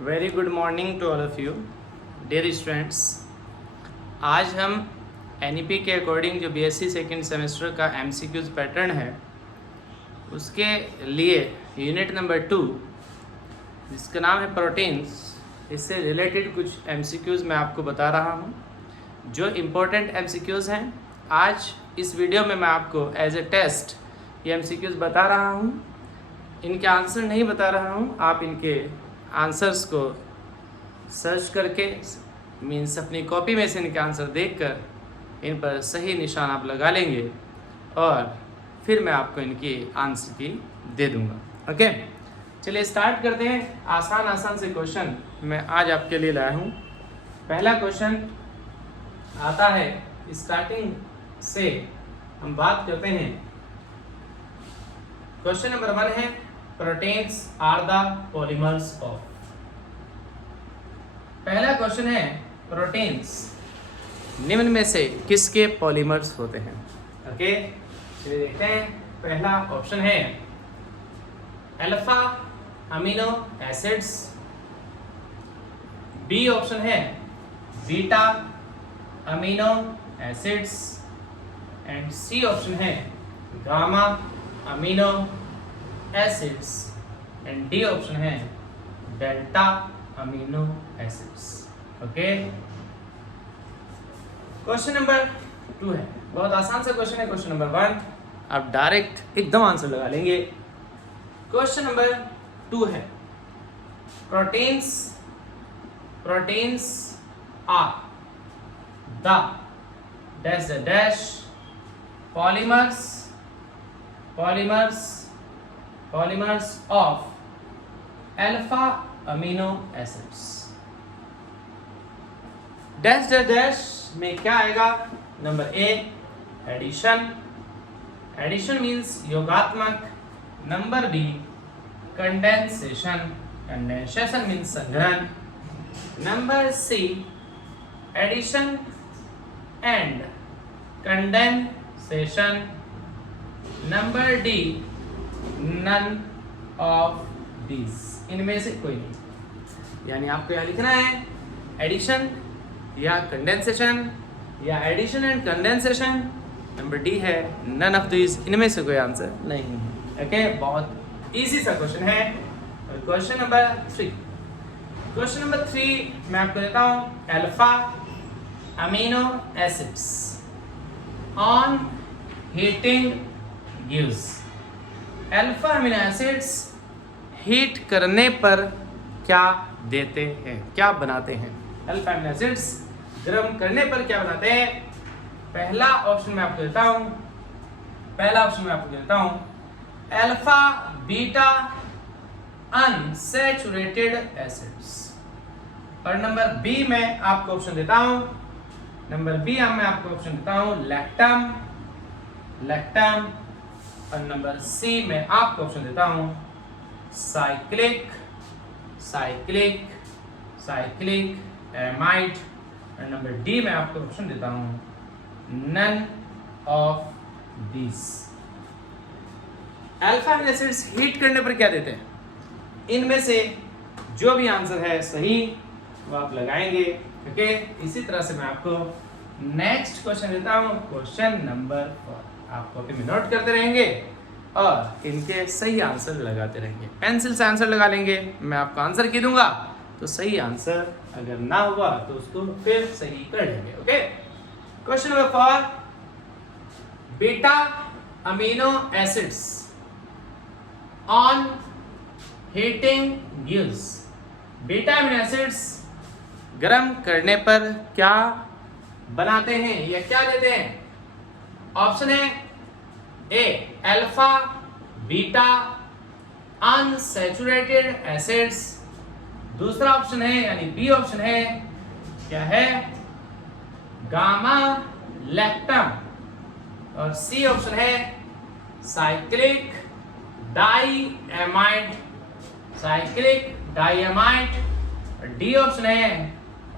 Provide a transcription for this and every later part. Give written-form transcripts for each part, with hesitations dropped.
Very good morning to all of you dear students. आज हम NEP के according जो बीएससी सेकेंड सेमेस्टर का एमसीक्यूज पैटर्न है उसके लिए यूनिट नंबर 2 जिसका नाम है प्रोटीन्स, इससे रिलेटेड कुछ एमसीक्यूज मैं आपको बता रहा हूँ। जो इम्पोर्टेंट एमसीक्यूज हैं आज इस वीडियो में मैं आपको एज ए टेस्ट ये एमसीक्यूज बता रहा हूँ। इनके आंसर नहीं बता रहा हूँ, आप इनके आंसर्स को सर्च करके मीन्स अपनी कॉपी में से इनके आंसर देखकर इन पर सही निशान आप लगा लेंगे और फिर मैं आपको इनकी आंसर की दे दूंगा। ओके, चलिए स्टार्ट करते हैं। आसान से क्वेश्चन मैं आज आपके लिए लाया हूँ। पहला क्वेश्चन आता है, स्टार्टिंग से हम बात करते हैं। क्वेश्चन नंबर 1 है, proteins are the polymers of. पहला क्वेश्चन है, प्रोटीन्स निम्न में से किसके पॉलीमर्स होते हैं। ओके, चलिए देखते हैं। पहला ऑप्शन है alpha amino acids, B option है beta amino acids and C option है gamma amino acids and D option है delta amino acids. Okay, question number 2 है, बहुत आसान सा क्वेश्चन है। क्वेश्चन नंबर 1 आप डायरेक्ट एकदम आंसर लगा लेंगे। क्वेश्चन नंबर 2 है, proteins are the dash polymers of alpha amino acids। Dash में क्या आएगा? नंबर ए एडिशन मीन्स योगात्मक। नंबर बी कंडेंसेशन मीन्स संघनन। Number C addition and condensation. Number D none of this, इनमें से कोई नहीं। यानी आपको यहाँ लिखना है एडिशन या कंडेंसेशन या addition and condensation. Number D है नन ऑफ दिस, इनमें से कोई आंसर नहीं है। ओके, बहुत इजी सा क्वेश्चन है। और क्वेश्चन नंबर 3 मैं आपको देता हूँ, alpha amino acids on heating gives. Alpha amino acids heat करने पर क्या देते हैं, क्या बनाते हैं? अल्फा अमीनो एसिड्स गर्म करने पर क्या बनाते हैं? पहला ऑप्शन मैं आपको देता हूं अल्फा बीटा अनसैचुरेटेड एसिड्स। और नंबर बी में आपको ऑप्शन देता हूं लैक्टम। और नंबर सी में आपको ऑप्शन देता हूं साइक्लिक एमाइड। और नंबर डी में आपको ऑप्शन देता हूं none of this. Alpha amino acids heat करने पर क्या देते हैं? इनमें से जो भी आंसर है सही वो आप लगाएंगे। ओके, इसी तरह से मैं आपको नेक्स्ट क्वेश्चन देता हूं, क्वेश्चन नंबर 4। आप कॉपी में नोट करते रहेंगे और इनके सही आंसर लगाते रहेंगे। पेंसिल से आंसर लगा लेंगे, मैं आपको आंसर की दूंगा तो सही आंसर अगर ना हुआ तो उसको फिर सही कर लेंगे। Okay, question number 4, beta amino acids on heating gives. Beta amino acids गर्म करने पर क्या बनाते हैं या क्या देते हैं? ऑप्शन है ए अल्फा बीटा अनसैचुरेटेड एसिड्स। दूसरा ऑप्शन है यानी बी ऑप्शन है, क्या है? Gamma lactam. और सी ऑप्शन है साइक्लिक डाइएमाइड। और डी ऑप्शन है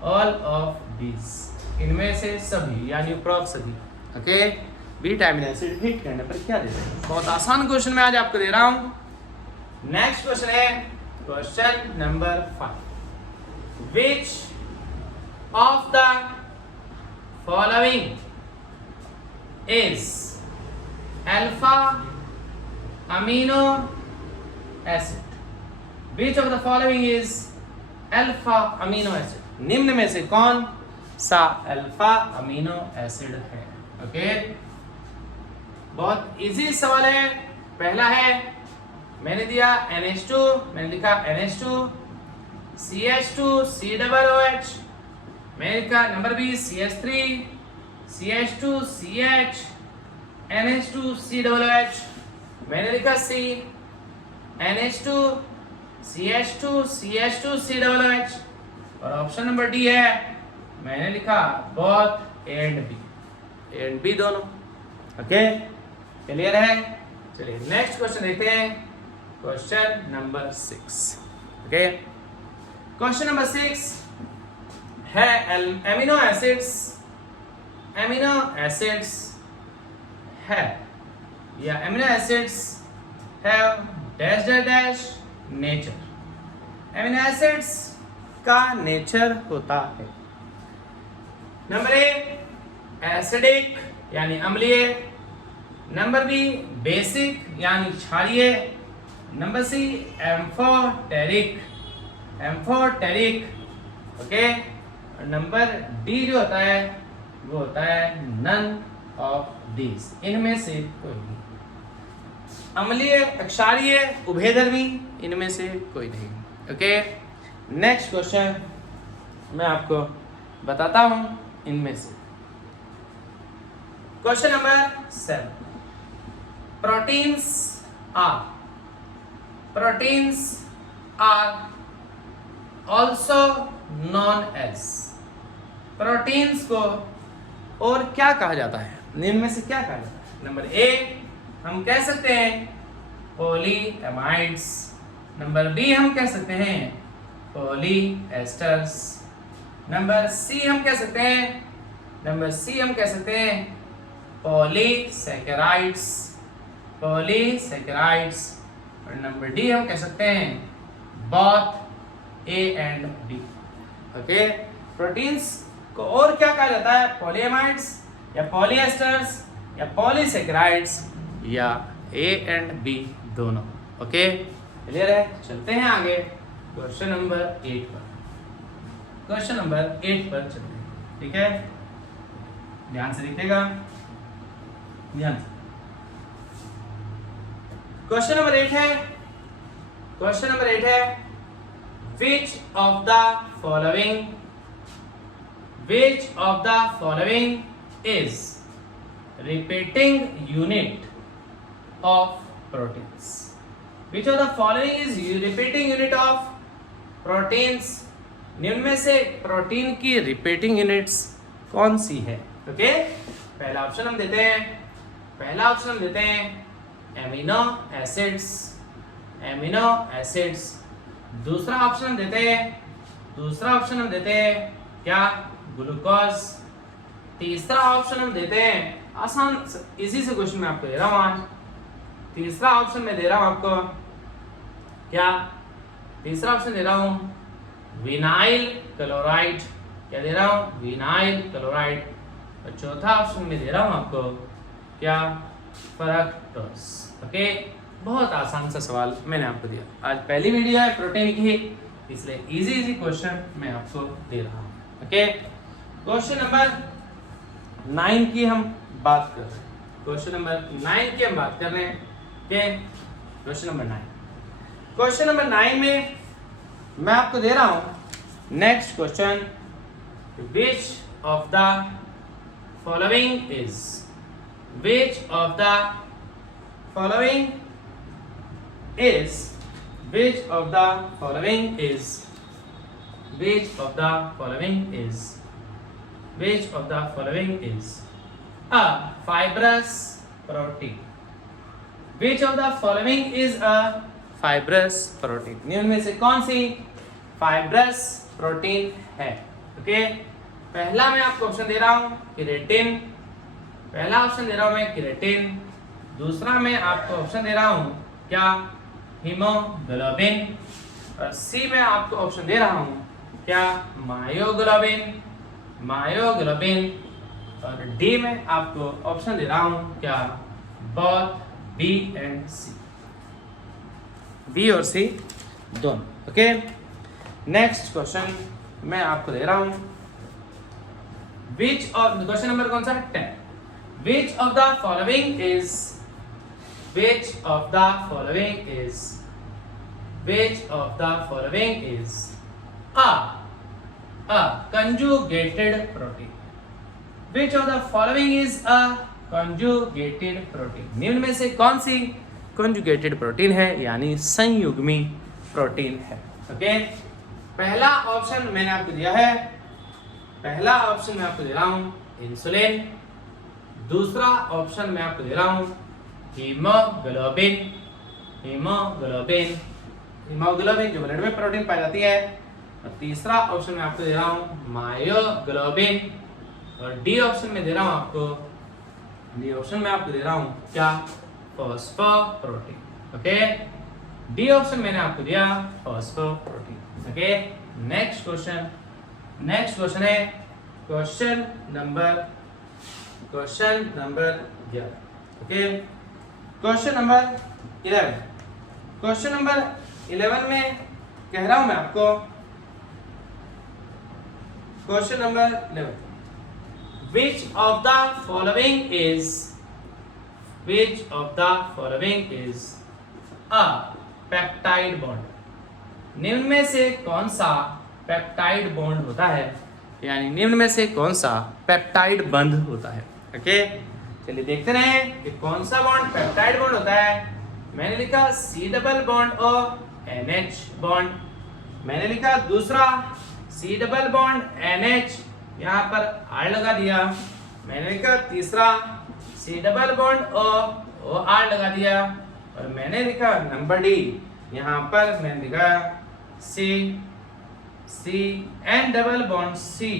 ऑल ऑफ दिस, इनमें से सभी यानी उपरोक्त सभी। Okay, beta amino acid heat करने पर क्या देते हैं? बहुत आसान क्वेश्चन मैं आज आपको दे रहा हूं। नेक्स्ट क्वेश्चन है question number 5। Which of the following is alpha amino acid. Which of the following is alpha amino acid. निम्न में से कौन सा अल्फा अमीनो एसिड है? ओके, बहुत इजी सवाल है। पहला है, मैंने दिया NH2, मैंने लिखा NH2 CH2 COOH, मैंने लिखा number B CH3 CH2 CH NH2 COOH, मैंने लिखा C NH2 CH2 CH2 COOH, और ऑप्शन नंबर डी है, मैंने लिखा बोथ ए एंड बी दोनों। ओके, क्लियर है? चलिए नेक्स्ट क्वेश्चन देखते हैं, question number 6। Okay, question number 6 है एमिनो एसिड्स है या amino acids have dash dash dash nature. Amino acids का नेचर होता है, नंबर ए एसिडिक यानी अम्लीय, नंबर बी बेसिक यानी क्षारीय, नंबर सी एम्फोटेरिक। ओके, और नंबर डी जो होता है वो होता है नन ऑफ दीज, इनमें से कोई नहीं। अम्लीय, क्षारीय, उभयधर्मी, इनमें से कोई नहीं। ओके, नेक्स्ट क्वेश्चन मैं आपको बताता हूं इनमें से। Question number 7, proteins are also known as. Proteins को और क्या कहा जाता है? निम्न में से क्या कहा जाता है? नंबर ए हम कह सकते हैं पॉलीएमाइड्स, नंबर बी हम कह सकते हैं पॉलीएस्टर्स, नंबर सी हम कह सकते हैं पॉलीसैकेराइड्स, और नंबर डी हम कह सकते हैं both A and B. Okay, proteins को और क्या कहा जाता है? पॉलीएमाइड्स या पॉलीएस्टर्स या पॉलीसैकेराइड्स या ए एंड बी दोनों। ओके, क्लियर है? चलते हैं आगे क्वेश्चन नंबर 8 पर। क्वेश्चन नंबर 8 पर चलते हैं, ठीक है? ध्यान से देखिएगा, ध्यान से। क्वेश्चन नंबर 8 है, which of the following is repeating unit of proteins? Which of the following is repeating unit of proteins? निम्न में से प्रोटीन की रिपीटिंग यूनिट्स कौन सी है? ओके, पहला ऑप्शन हम देते हैं एमिनो एसिड्स। दूसरा ऑप्शन हम देते हैं क्या? ग्लूकोज। तीसरा ऑप्शन हम देते हैं, आसान इजी से क्वेश्चन मैं आपको दे रहा हूं आज। तीसरा ऑप्शन मैं दे रहा हूं आपको क्या? तीसरा ऑप्शन दे रहा हूं विनाइल क्लोराइड। क्या दे रहा हूं? Vinyl chloride. और चौथा ऑप्शन में दे रहा हूं आपको क्या? फ्रक्टोज। ओके, बहुत आसान सा सवाल मैंने आपको दिया। आज पहली वीडियो है प्रोटीन की, इसलिए इजी क्वेश्चन मैं आपको दे रहा हूं। ओके, क्वेश्चन नंबर 9 की हम बात कर रहे हैं। क्वेश्चन नंबर 9 में मैं आपको दे रहा हूं next question, which of the following is a fibrous protein? Which of the following is a fibrous protein? निम्न में से कौन सी फाइब्रस प्रोटीन है? ओके, पहला मैं आपको ऑप्शन दे रहा हूं केराटिन। दूसरा मैं आपको ऑप्शन दे रहा हूं क्या? हीमोग्लोबिन। और सी में आपको ऑप्शन दे रहा हूं क्या मायोग्लोबिन, मायोग्लोबिन। और डी में आपको ऑप्शन दे रहा हूं क्या both B and C, B और सी दोनों। ओके, नेक्स्ट क्वेश्चन मैं आपको दे रहा हूं, विच ऑफ, क्वेश्चन नंबर कौन सा है 10, विच of the following is, which of the following is, which of the following is a conjugated protein, which of the following is a conjugated protein, निम्न में से कौन सी conjugated protein है, यानी संयुग्मी protein है। ओके, पहला ऑप्शन मैंने आपको दिया है, पहला ऑप्शन मैं आपको दे रहा हूं इंसुलिन, दूसरा ऑप्शन मैं आपको दे रहा हूं हीमोग्लोबिन, हीमोग्लोबिन, हीमोग्लोबिन जो ब्लड में प्रोटीन पाई जाती है, और तीसरा ऑप्शन मैं आपको दे रहा हूं मायोग्लोबिन, और डी ऑप्शन में दे रहा हूं आपको, डी ऑप्शन में आपको दे रहा हूं क्या फॉस्फोप्रोटीन। ओके, डी ऑप्शन मैंने आपको दिया phosphoprotein. Okay, next question, next question है question number 11। Okay, question number 11, question number 11 में कह रहा हूं मैं आपको, question number 11, which of the following is, which of the following is a peptide bond, निम्न में से कौन सा पेप्टाइड बॉन्ड होता है, यानी निम्न में से कौन सा पेप्टाइड बंध होता है। ओके, चलिए देखते रहे कि कौन सा बॉन्ड पेप्टाइड बॉन्ड होता है। मैंने लिखा सी डबल बॉन्ड और NH बॉन्ड, मैंने लिखा दूसरा सी डबल बॉन्ड NH, यहाँ पर R लगा दिया, मैंने लिखा तीसरा सी डबल बॉन्ड और R लगा दिया, और मैंने लिखा नंबर डी, यहाँ पर मैंने लिखा C N double bond C,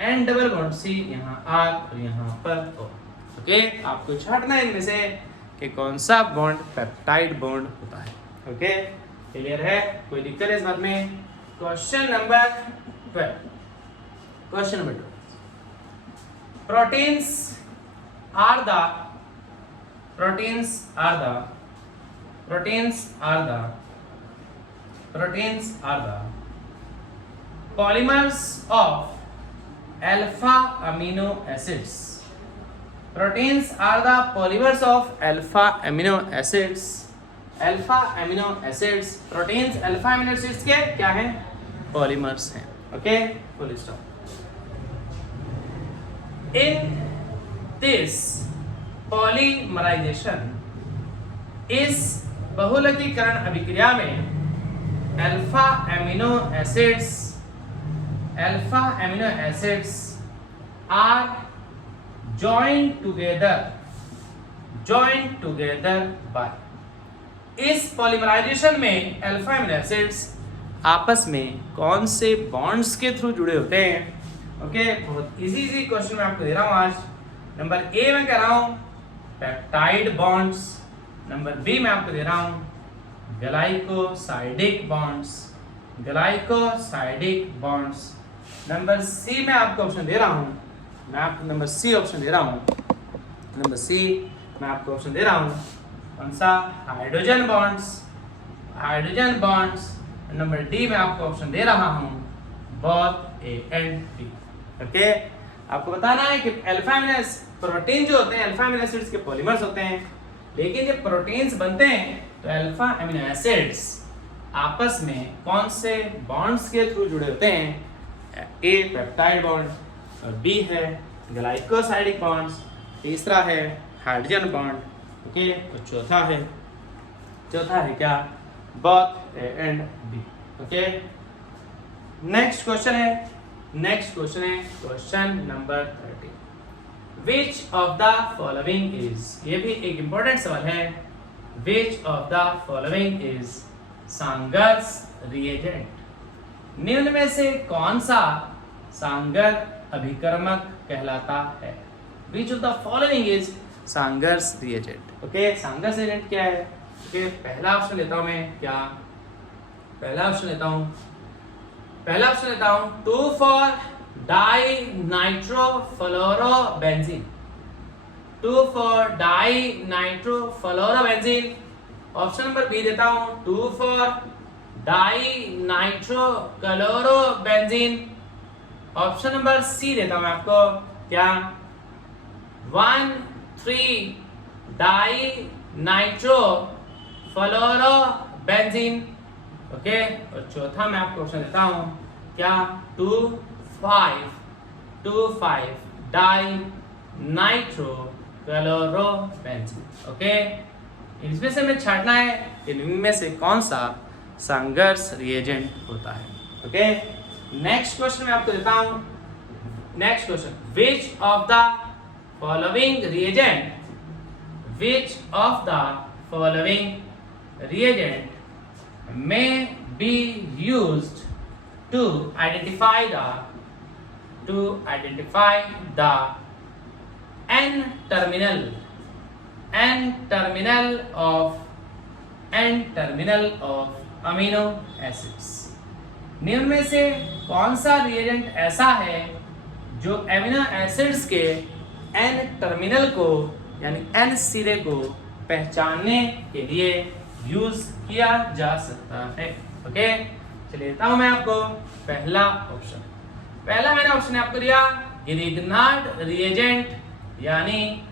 N double bond C, यहाँ R और यहाँ पर O। ओके, आपको छांटना है इनमें से कि कौन सा बॉन्ड पेप्टाइड बॉन्ड होता है। ओके, क्लियर है, कोई दिक्कत है इस बात में। Question number 12, question number 12, proteins are the polymers of alpha amino acids, proteins are the polymers of alpha amino acids, alpha amino acids, proteins alpha amino acids के क्या हैं, पॉलीमर्स हैं। Okay, full stop. In this polymerisation, इस बहुलकीकरण अभिक्रिया में alpha amino acids are joined together by, इस polymerisation में अल्फा एमिनो एसिड्स आपस में कौन से बॉन्ड्स के थ्रू जुड़े होते हैं। ओके, बहुत इजी क्वेश्चन मैं आपको दे रहा हूं आज। नंबर ए में कह रहा हूं पेप्टाइड बॉन्ड्स, नंबर बी में आपको दे रहा हूं ग्लाइकोसाइडिक बॉन्ड्स, नंबर सी में आपको ऑप्शन दे रहा हूं, मैं आपको नंबर सी ऑप्शन दे रहा हूं, नंबर सी मैं आपको ऑप्शन दे रहा हूं कौन सा, हाइड्रोजन बॉन्ड्स। नंबर डी में आपको ऑप्शन दे रहा हूं both A and B. Okay, आपको बताना है कि अल्फा एमिनो प्रोटीन जो होते हैं अल्फा एमिनो एसिड्स के पॉलीमर्स होते हैं, लेकिन जब प्रोटीन्स बनते हैं तो अल्फा एमिनो एसिड्स आपस में कौन से बॉन्ड्स के थ्रू जुड़े होते हैं, ए पेप्टाइड बॉन्ड, और बी है ग्लाइकोसाइडिक बॉन्ड्स, तीसरा है हाइड्रोजन बॉन्ड। ओके, और चौथा है क्या, both A and B. Okay, next question है question number 13, which of the following is, ये भी एक इंपॉर्टेंट सवाल है, which of the following is Sanger's reagent, निम्न में से कौन सा सांगर अभिकर्मक कहलाता है। Which of the following is Sanger's reagent. Okay, Sanger's reagent क्या है। ओके, पहला ऑप्शन लेता हूं मैं, क्या पहला ऑप्शन लेता हूं पहला ऑप्शन लेता हूं 2 for dinitrofluorobenzene, 2 for dinitrofluorobenzene. Option number B देता हूं 2 for dinitrochlorobenzene. Option number C देता हूं मैं आपको, क्या 1,3 डाई नाइट्रोफ्लोरोबेंजीन। ओके, और चौथा मैं आपको ऑप्शन देता हूं, क्या 2,5 डाई नाइट्रोक्लोरोबेंजीन। ओके, इसमें से हमें छांटना है इनमें से कौन सा संघर्ष रिएजेंट होता है। ओके, नेक्स्ट क्वेश्चन मैं आपको देता हूं। Next question, which of the following reagent, which of the following reagent may be used to identify the N terminal of amino acids। निम्न में से कौन सा रिएजेंट ऐसा है जो एमिनो एसिड्स के N टर्मिनल को यानी N सिरे को पहचानने के लिए यूज किया जा सकता है। ओके, चलिए देता हूं मैं आपको पहला ऑप्शन। पहला मैंने ऑप्शन आपको दिया ग्रिग्नार्ड रिएजेंट यानी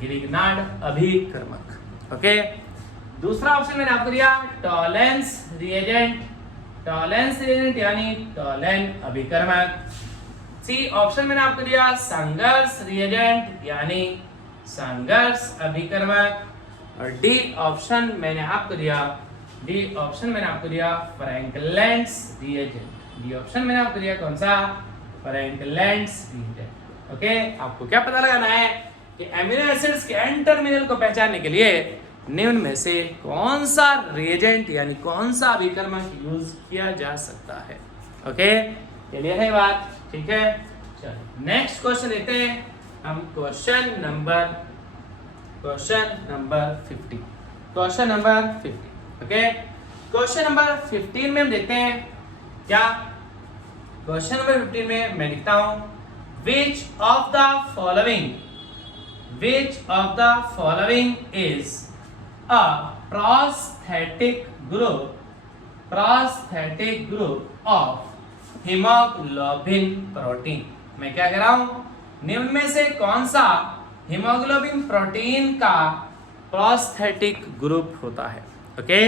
ग्रिग्नार्ड अभिकर्मक। ओके, दूसरा ऑप्शन मैंने आपको दिया टॉलेंस रिएजेंट यानी टॉलेन अभिकर्मक। सी ऑप्शन मैंने आपको दिया संघर्ष रिएजेंट यानी संघर्ष अभिकर्मक। और डी ऑप्शन मैंने आपको दिया फ्रैंकलेंड्स रिएजेंट। डी ऑप्शन मैंने आपको दिया कौन सा, फ्रैंकलेंड्स रिएजेंट। ओके, आपको क्या पता लगाना है कि एमिनो एसिड्स के एन टर्मिनल को पहचानने के लिए निम्न में से कौन सा रिएजेंट यानी कौन सा अभिकर्मक यूज किया जा सकता है। ओके, चलिए है बात, ठीक है। चलो नेक्स्ट क्वेश्चन लेते हैं हम, question number 50। Question number 50। Okay, question number 15 में हम देखते हैं क्या। क्वेश्चन नंबर 15 में मैं लिखता हूं विच of the following is a prosthetic group of haemoglobin protein. मैं क्या कह रहा हूं, निम्न में से कौन सा हीमोग्लोबिन प्रोटीन का प्रोस्थेटिक ग्रुप होता है। ओके,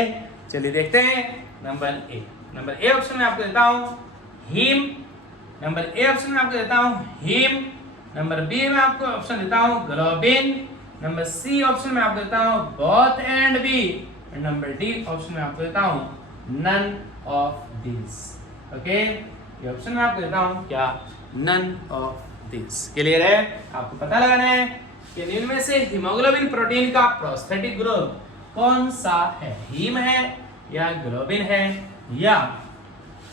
चलिए देखते हैं। नंबर ए ऑप्शन में आपको देता हूं हीम। नंबर बी में आपको ऑप्शन देता हूं ग्लोबिन। नंबर सी ऑप्शन में आपको देता हूं बोथ एंड बी। और नंबर डी ऑप्शन में आपको देता हूं नन ऑफ दिस। ओके, ये ऑप्शन में आपको देता हूं क्या, नन ऑफ दिस। क्लियर है? आपको पता लगाना है कि निम्न में से हीमोग्लोबिन प्रोटीन का प्रोस्थेटिक ग्रुप कौन सा है, हीम है या ग्लोबिन है, या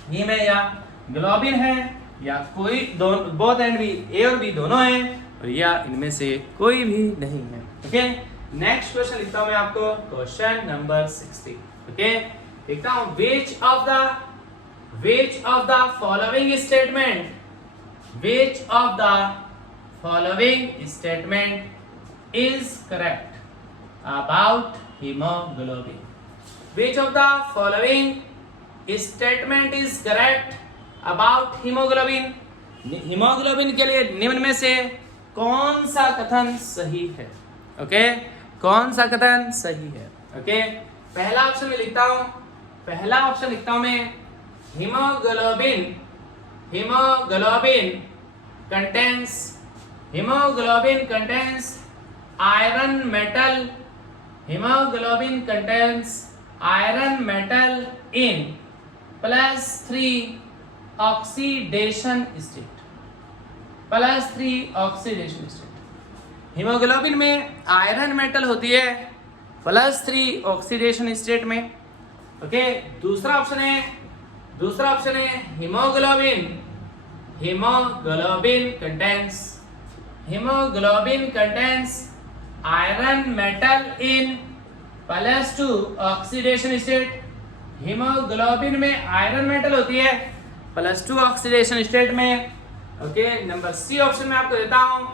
हीम है या ग्लोबिन है, या कोई बोथ एंड बी, ए और बी दोनों हैं, और या इनमें से कोई भी नहीं है। ओके, नेक्स्ट क्वेश्चन लिखता हूं मैं आपको, क्वेश्चन नंबर 60। ओके, लिखता हूं which of the following statement is correct about hemoglobin? Which of the following statement is correct about hemoglobin? Haemoglobin के लिए निम्न में से कौन सा कथन सही है। ओके, कौन सा कथन सही है। ओके, पहला ऑप्शन में लिखता हूं मैं haemoglobin contains iron metal in +3 oxidation state. Haemoglobin में आयरन मेटल होती है +3 ऑक्सीडेशन स्टेट में। ओके, दूसरा ऑप्शन है हीमोग्लोबिन कंटेन्स आयरन मेटल इन +2 ऑक्सीडेशन स्टेट। हीमोग्लोबिन में आयरन मेटल होती है +2 ऑक्सीडेशन स्टेट में। ओके, नंबर सी ऑप्शन में आपको देता हूं,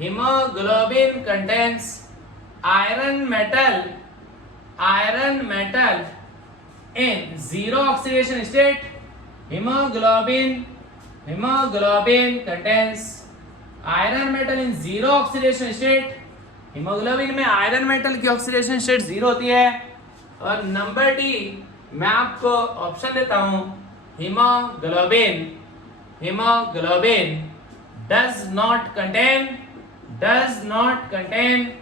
haemoglobin contains iron metal in 0 oxidation state. Hemoglobin contains iron metal in 0 oxidation state. Haemoglobin में आयरन मेटल की ऑक्सीडेशन स्टेट 0 होती है। और नंबर डी मैं आपको ऑप्शन देता हूं, haemoglobin does not contain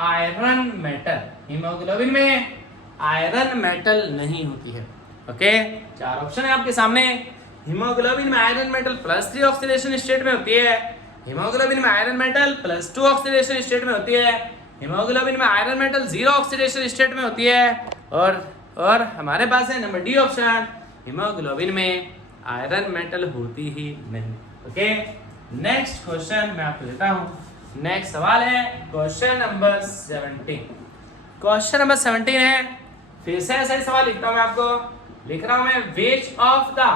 iron metal. Haemoglobin में आयरन मेटल नहीं होती है। ओके, 4 ऑप्शन है आपके सामने। हीमोग्लोबिन में आयरन मेटल +3 ऑक्सीडेशन स्टेट में होती है। हीमोग्लोबिन में आयरन मेटल +2 ऑक्सीडेशन स्टेट में होती है। हीमोग्लोबिन में आयरन मेटल 0 ऑक्सीडेशन स्टेट में होती है। और हमारे पास है नंबर डी ऑप्शन, हीमोग्लोबिन में आयरन मेटल होती ही नहीं। ओके, नेक्स्ट क्वेश्चन मैं आपको देता हूं। नेक्स्ट सवाल है क्वेश्चन नंबर 17। क्वेश्चन नंबर 17 है, फिर से ऐसा ही सवाल लिखता हूं मैं आपको। लिख रहा हूं मैं, which of the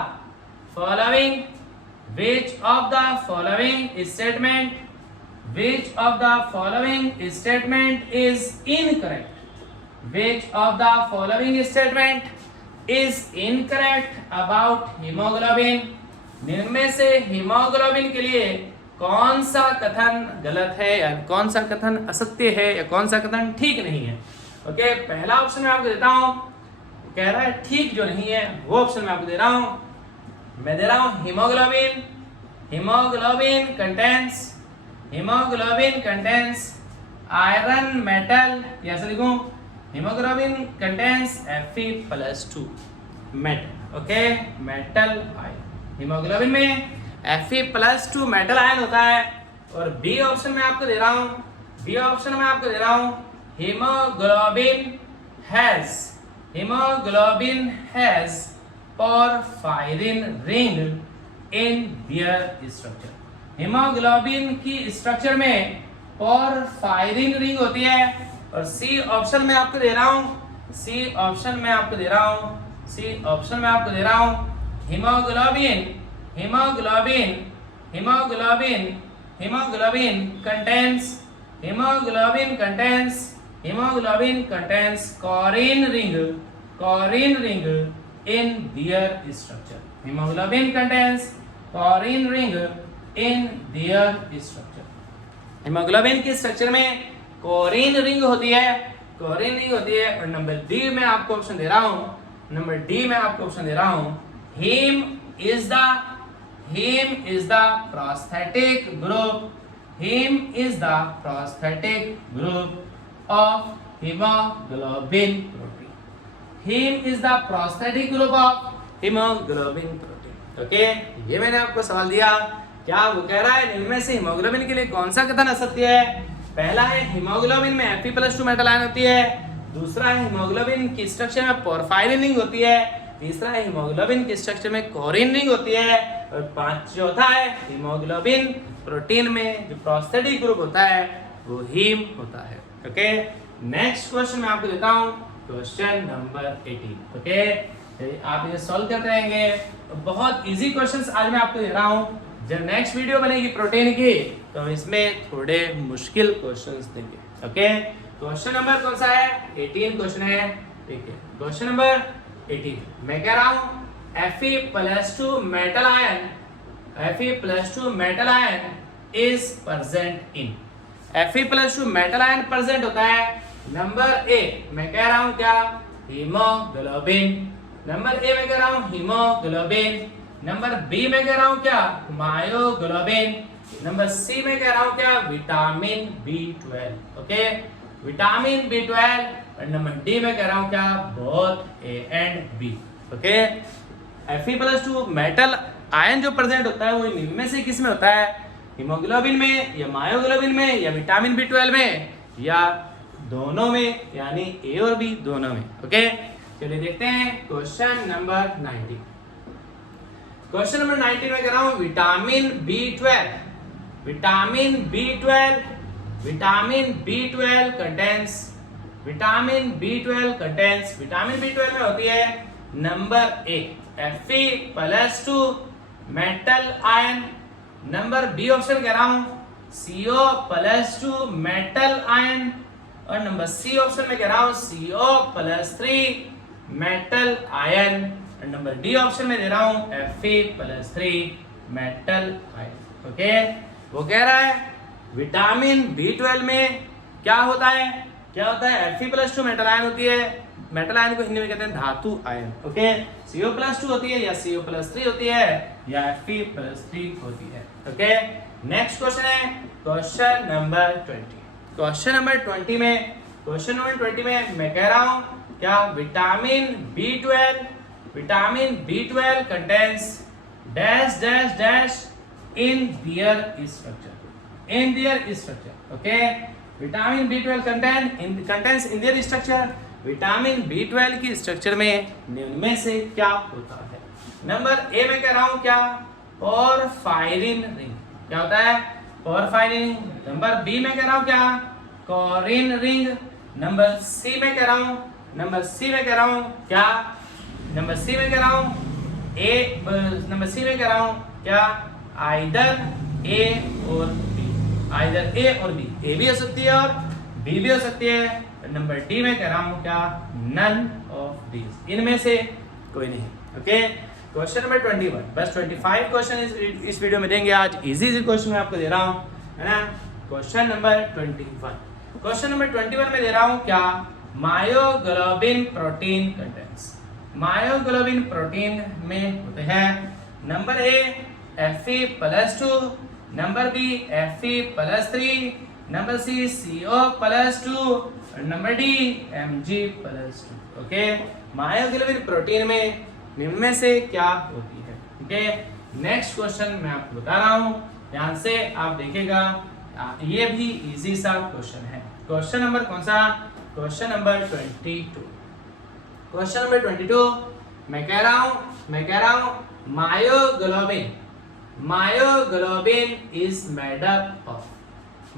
following statement is incorrect? Which of the following statement is incorrect about hemoglobin? निम्न में से हीमोग्लोबिन के लिए कौन सा कथन गलत है या कौन सा कथन असत्य है या कौन सा कथन ठीक नहीं है? ओके, पहला ऑप्शन मैं आपको देता हूं, कह रहा है ठीक जो नहीं है वो ऑप्शन मैं आपको दे रहा हूं। मैं दे रहा हूं हीमोग्लोबिन कंटेन्स आयरन मेटल, कैसे लिखूं? Haemoglobin contains Fe+2 metal. Okay, metal ion, haemoglobin में Fe+2 मेटल आयन होता है। और बी ऑप्शन में आपको दे रहा हूं, haemoglobin has porphyrin ring in their structure. Haemoglobin की स्ट्रक्चर में porphyrin रिंग होती है। और सी ऑप्शन में आपको दे रहा हूं, hemoglobin contains corrin ring in their structure. Hemoglobin contains corrin ring in their structure. hemoglobin की स्ट्रक्चर में कोरिन रिंग होती है। और नंबर डी में आपको ऑप्शन दे रहा हूं, haem is the prosthetic group of hemoglobin protein. Heme is the prosthetic group of hemoglobin protein. Okay, ये मैंने आपको सवाल दिया। क्या वो कह रहा है इनमें से हीमोग्लोबिन के लिए कौन सा कथन असत्य है? पहला है हीमोग्लोबिन में Fe+2 मेटल आयन होती है। दूसरा है हीमोग्लोबिन की स्ट्रक्चर में पोरफायरिन रिंग होती है। तीसरा है हीमोग्लोबिन की स्ट्रक्चर में कोरिन रिंग होती है। और चौथा है हीमोग्लोबिन प्रोटीन में जो प्रोस्थेटिक ग्रुप होता है वो हीम होता है। ओके, नेक्स्ट क्वेश्चन मैं आपको देता हूं, क्वेश्चन नंबर 18। ओके, आप इसे सॉल्व करते रहेंगे। बहुत इजी क्वेश्चंस आज मैं आपको दे रहा हूं। जब नेक्स्ट वीडियो बनेगी प्रोटीन की तो हम इसमें थोड़े मुश्किल क्वेश्चंस देंगे। ओके, क्वेश्चन नंबर कौन सा है? 18 क्वेश्चन है। ठीक है, क्वेश्चन नंबर 18 मैं कह रहा हूं Fe+2 metal ion is present in. Fe+2 metal ion present होता है। नंबर ए मैं कह रहा हूं क्या? हीमोग्लोबिन। नंबर ए में कह रहा हूं हीमोग्लोबिन। नंबर बी में कह रहा हूं क्या? मायोग्लोबिन। नंबर सी में कह रहा हूं क्या? Vitamin B12। Okay, vitamin B12। और नंबर डी में कह रहा हूं क्या? Both A and B. Okay, Fe+2 metal ion जो प्रेजेंट होता है वो इनमें से किस में होता है? हीमोग्लोबिन में या मायोग्लोबिन में या विटामिन B12 में या दोनों में, यानी ए और बी दोनों में। ओके, चलिए देखते हैं क्वेश्चन नंबर 19। क्वेश्चन नंबर 19 में कह रहा हूं vitamin B12 contains, vitamin B12 में होती है number A Fe+2 metal ion, number B option कह रहा हूं CO+2 मेटल आयन, और नंबर सी ऑप्शन में कह रहा हूं CO+3 मेटल आयन, और नंबर डी ऑप्शन में दे रहा हूं Fe+3 मेटल आयन। ओके, वो कह रहा है विटामिन B12 में क्या होता है, क्या होता है Fe+2 मेटल आयन होती है, मेटल आयन को हिंदी में कहते हैं धातु आयन। ओके, CO+2 होती है या CO+3 होती है या Fe+3 होती है। ओके, नेक्स्ट क्वेश्चन है क्वेश्चन नंबर 20। क्वेश्चन नंबर 20 में मैं कह रहा हूं क्या vitamin B12 contains dash dash dash in their structure. Okay, vitamin B12 contains in their structure, vitamin B12 की स्ट्रक्चर में निम्न में से क्या होता है। नंबर ए में कह रहा हूं क्या पोरफायरिन रिंग, क्या होता है पोरफायरिन रिंग। नंबर बी में कह रहा हूं क्या कोरिन रिंग। नंबर सी में कह रहा हूं क्या क्या आइदर ए और बी, ए भी हो सकती है और बी भी हो सकती है। नंबर डी में कह रहा हूं क्या नन ऑफ दीज, इनमें से कोई नहीं। ओके, क्वेश्चन नंबर 21, बस 25 क्वेश्चन इस वीडियो में देंगे आज, इजी क्वेश्चन मैं आपको दे रहा हूं, है ना। क्वेश्चन नंबर 21 में दे रहा हूं क्या myoglobin protein contents, myoglobin protein में होते हैं number A Fe+2, number B Fe+3, number C CO+2, और number D Mg+2। Okay, myoglobin protein में निम्न में से क्या होती है। ओके, नेक्स्ट क्वेश्चन मैं आपको बता रहा हूं, ध्यान से आप देखिएगा, ये भी इजी सा क्वेश्चन है। क्वेश्चन नंबर कौन सा, क्वेश्चन नंबर 22। क्वेश्चन नंबर 22 मैं कह रहा हूं myoglobin is made up of,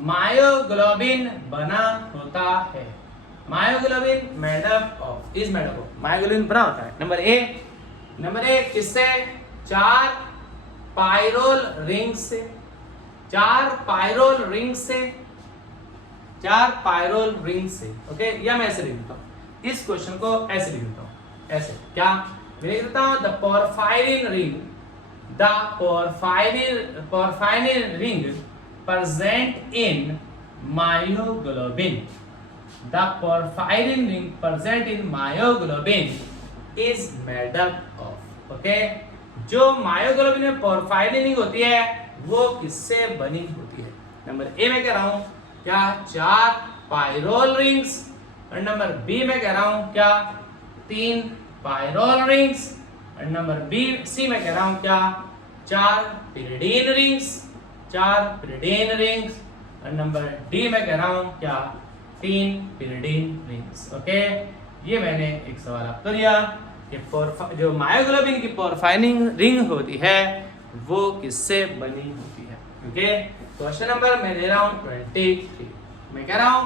myoglobin बना होता है, myoglobin made up of, myoglobin बना होता है नंबर ए किससे, 4 पायरोल रिंग से। ओके, या मैं ऐसे लिख देता हूं इस क्वेश्चन को, ऐसे लिख देता हूं, ऐसे क्या मैं लिख देता हूं the porphyrin ring present in myoglobin, the porphyrin ring present in myoglobin is made up of. Okay, जो मायोग्लोबिन में पोरफायरिन रिंग होती है वो किससे बनी होती है। नंबर ए में कह रहा हूं क्या 4 पायरोल रिंग्स, और नंबर बी में कह रहा हूं क्या 3 पायरोल रिंग्स, और नंबर सी में कह रहा हूं क्या 4 पिरिडीन रिंग्स, और नंबर डी में कह रहा हूं क्या 3 पिरिडीन रिंग्स। ओके, ये मैंने एक सवाल आपको दिया कि जो मायोग्लोबिन की पोरफायरिन रिंग होती है वो किससे बनी होती है। ओके, क्वेश्चन नंबर मैं दे रहा हूं 23, मैं कह रहा हूं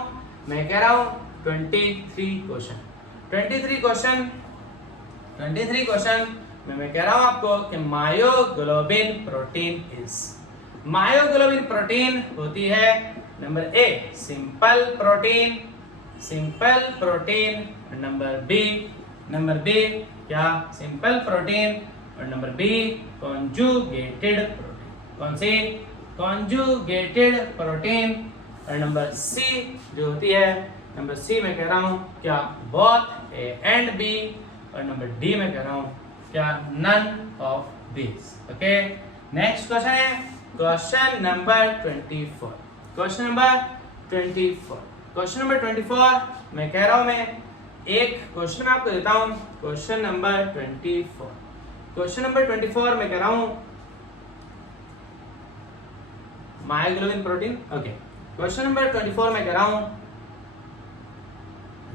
23 क्वेश्चन में मैं कह रहा हूं आपको कि मायोग्लोबिन प्रोटीन होती है number A simple protein, number B क्या सिंपल प्रोटीन, और नंबर बी कॉन्जुगेटेड प्रोटीन, कौन सी कॉन्जुगेटेड प्रोटीन, और नंबर सी जो होती है नंबर सी में कह रहा हूं क्या बोथ ए एंड बी, और नंबर डी में कह रहा हूं क्या none of this. Okay, next question है क्वेश्चन नंबर 24। क्वेश्चन नंबर 24 मैं कह रहा हूं, मैं एक क्वेश्चन आपको देता हूं, क्वेश्चन नंबर 24 मैं कह रहा हूं myoglobin protein. Okay, question number 24 में कह रहा हूं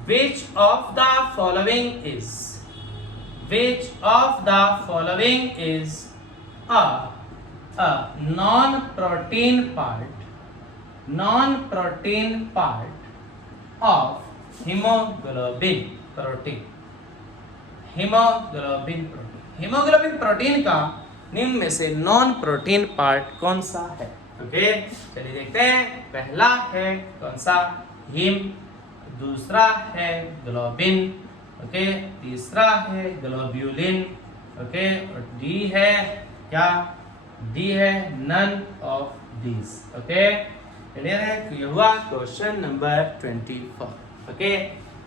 which of the following is a non-protein part of hemoglobin protein। Haemoglobin protein. Haemoglobin protein का निम्न में से नॉन प्रोटीन पार्ट कौन सा है? ओके, चलिए देखते हैं। पहला है कौन सा? हीम। दूसरा है ग्लोबिन। ओके, तीसरा है ग्लोब्यूलिन। ओके, और डी है क्या? डी है none of these. Okay, clear है? तो ये हुआ question number 24। Okay,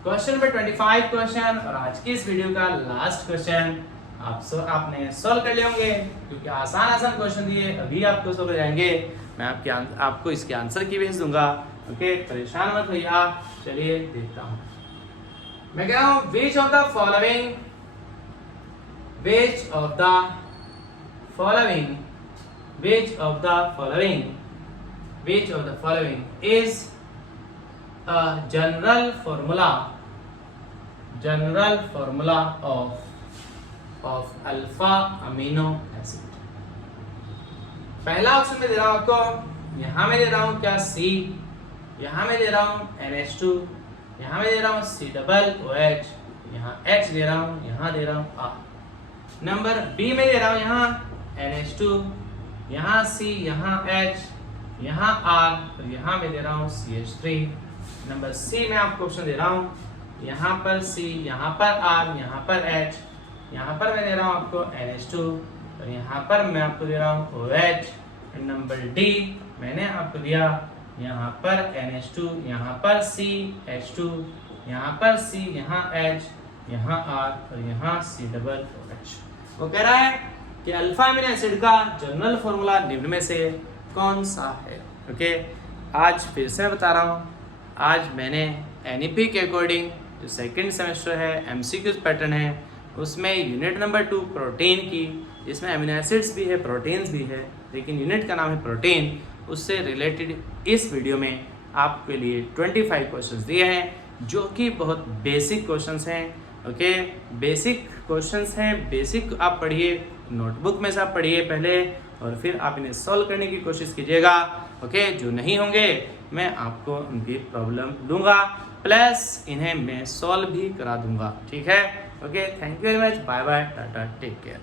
question number 25 question और आज की इस वीडियो का लास्ट क्वेश्चन आपने सॉल्व कर लिए होंगे, क्योंकि आसान क्वेश्चन दिए, अभी आपको सॉल्व हो जाएंगे। मैं आपको इसके आंसर की भेज दूंगा। ओके, परेशान मत भैया। चलिए देखता हूँ। मैं कह रहा हूँ which of the following is a general formula of alpha amino acid? पहला ऑप्शन में दे रहा हूं आपको, यहां में दे रहा हूं क्या? C, यहां में दे रहा हूं NH2, यहां में दे रहा हूं COOH, यहां H दे रहा हूं, यहां दे रहा हूं R। नंबर B में दे रहा हूं यहां NH2, यहां C, यहां H, यहां R और यहां में दे रहा हूं CH3। नंबर C में आपको ऑप्शन दे रहा हूं, यहां पर C, यहां पर R, यहां पर H, यहां पर मैं दे रहा हूं आपको NH2 और यहां पर मैं आपको दे रहा हूं OH। नंबर D मैंने आपको दिया, यहाँ पर NH2, यहाँ पर C, H2, यहाँ पर C, यहाँ H, यहाँ R और यहाँ COOH। वो कह रहा है कि अल्फा अमीनो एसिड का जनरल फॉर्मूला निम्न में से कौन सा है? ओके, आज फिर से बता रहा हूँ, आज मैंने NEP के अकॉर्डिंग जो सेकंड सेमेस्टर है MCQs पैटर्न है, उसमें यूनिट नंबर 2 प्रोटीन की, जिसमें अमीनो एसिड्स भी है, प्रोटीन्स भी है, लेकिन यूनिट का नाम है प्रोटीन, उससे रिलेटेड इस वीडियो में आपके लिए 25 क्वेश्चंस दिए हैं, जो कि बहुत बेसिक क्वेश्चंस हैं। ओके, बेसिक क्वेश्चंस हैं, बेसिक आप पढ़िए, नोटबुक में से आप पढ़िए पहले और फिर आप इन्हें सॉल्व करने की कोशिश कीजिएगा। ओके, जो नहीं होंगे मैं आपको उनकी प्रॉब्लम दूंगा, प्लस इन्हें मैं सॉल्व भी करा दूंगा। ठीक है? Okay, thank you very much, bye bye, tata, take care.